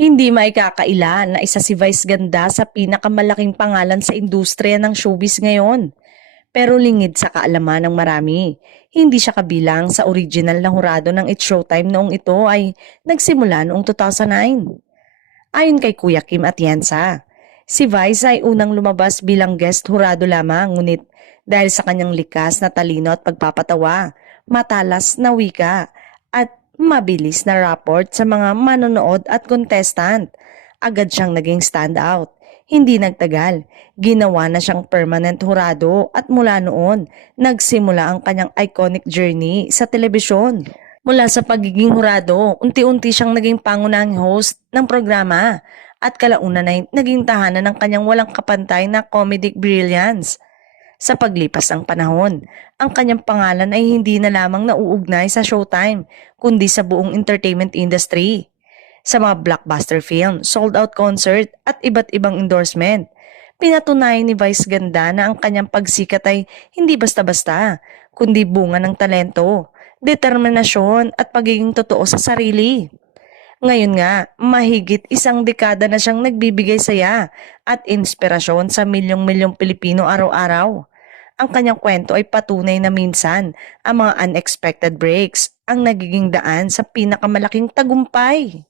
Hindi maikakaila na isa si Vice Ganda sa pinakamalaking pangalan sa industriya ng showbiz ngayon. Pero lingid sa kaalaman ng marami, hindi siya kabilang sa original na hurado ng It's Showtime noong ito ay nagsimula noong 2009. Ayon kay Kuya Kim Atienza, si Vice ay unang lumabas bilang guest hurado lamang ngunit dahil sa kanyang likas na talino at pagpapatawa, matalas na wika at mabilis na rapport sa mga manonood at contestant, agad siyang naging standout. Hindi nagtagal, ginawa na siyang permanent hurado at mula noon, nagsimula ang kanyang iconic journey sa telebisyon. Mula sa pagiging hurado, unti-unti siyang naging pangunahing host ng programa at kalaunan ay naging tahanan ng kanyang walang kapantay na comedic brilliance. Sa paglipas ng panahon, ang kanyang pangalan ay hindi na lamang nauugnay sa Showtime, kundi sa buong entertainment industry. Sa mga blockbuster film, sold-out concert at iba't ibang endorsement, pinatunayan ni Vice Ganda na ang kanyang pagsikat ay hindi basta-basta, kundi bunga ng talento, determinasyon at pagiging totoo sa sarili. Ngayon nga, mahigit isang dekada na siyang nagbibigay saya at inspirasyon sa milyong-milyong Pilipino araw-araw. Ang kanyang kwento ay patunay na minsan ang mga unexpected breaks ang nagiging daan sa pinakamalaking tagumpay.